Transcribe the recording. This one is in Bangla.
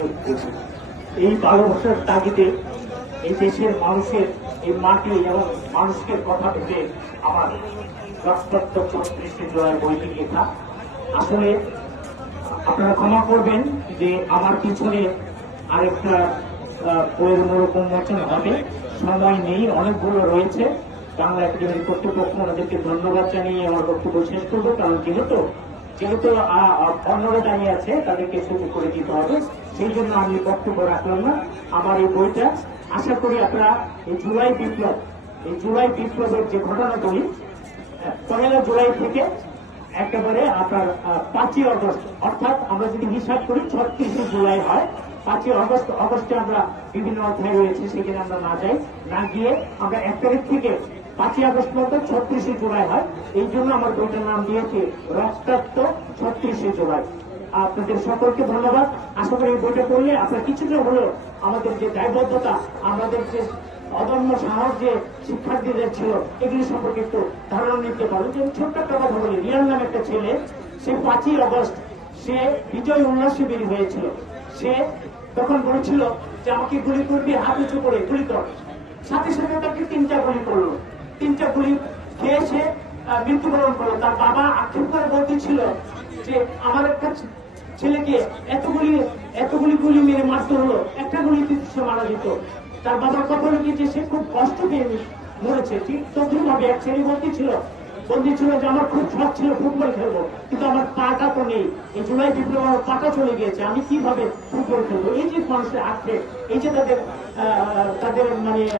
এই ভালোবাসার তাগিদে এই দেশের মানুষের এই মাটি এবং মানুষের কথা ভেবে আমার রক্তাক্ত ৩৬ জয়ের বইটি লেখা। আসলে আপনারা ক্ষমা করবেন যে আমার পিছনে আরেকটা বইয়ের উন্মোচন হবে, সময় নেই, অনেকগুলো রয়েছে। বাংলা একাডেমির কর্তৃপক্ষ ওনাদেরকে ধন্যবাদ জানিয়ে আমার বক্তব্য শেষ করবো, কারণ যেহেতু অন্যরা দাঁড়িয়ে আছে তাদেরকে সুযোগ করে দিতে হবে, সেই জন্য আমি বক্তব্য রাখলাম না। আমার এই বইটা আশা করি আপনারা এই জুলাই বিপ্লবের যে ঘটনাগুলি ১ জুলাই থেকে একেবারে আপনার ৫ই আগস্ট, অর্থাৎ আমরা যদি হিসাব করি ৩৬ জুলাই হয়, ৫ই আগস্টে আমরা বিভিন্ন অধ্যায় রয়েছে, সেখানে আমরা না গিয়ে আমরা ১ তারিখ থেকে ৫ই আগস্ট পর্যন্ত ৩৬ জুলাই হয়। এই জন্য আমার বইটার নাম দিয়েছে রক্তাক্ত ৩৬ জুলাই। আপনাদের সকলকে ধন্যবাদ। আশা করি এই বইটা পড়লে আপনার কিছুটা হলেও আমাদের যে দায়বদ্ধতা, আমাদের যে অদম্য সাহস যে শিক্ষার্থীদের ছিল, এগুলি সম্পর্কে একটু ধারণা নিতে পারেন। যে ছোট্ট একটা কথা বলি, রিয়াল নামে একটা ছেলে, সে ৫ই আগস্ট সে বিজয় উল্লাসে বেরিয়ে হয়েছিল। সে তখন বলেছিল যে আমাকে গুলি করবি, হাত উঁচু করে গুলি কর। সাথে সাথে তাকে ৩টা গুলি করলো, ৩টা গুলি খেয়ে সে মৃত্যুবরণ করলো। তার বাবা আক্ষেপ করে বলতেছিল যে আমার একটা ছেলেকে এতগুলি গুলি মেরে মারতে হলো, একটা গুলিতে সে মারা যেত। তার বাবার কথা হলো কি যে সে খুব কষ্ট পেয়ে মরেছে। ঠিক তদ্রুপ ভাবে এক ছেলে বলতেছিল যে আমার খুব শখ ছিল ফুটবল খেলবো, কিন্তু আমার পাটা তো নেই। এই জুলাই বিপ্লব আমার পাটা চলে গিয়েছে, আমি কিভাবে ফুটবল খেলবো। এই যে মানুষের আক্ষেপ, এই যে তাদের মানে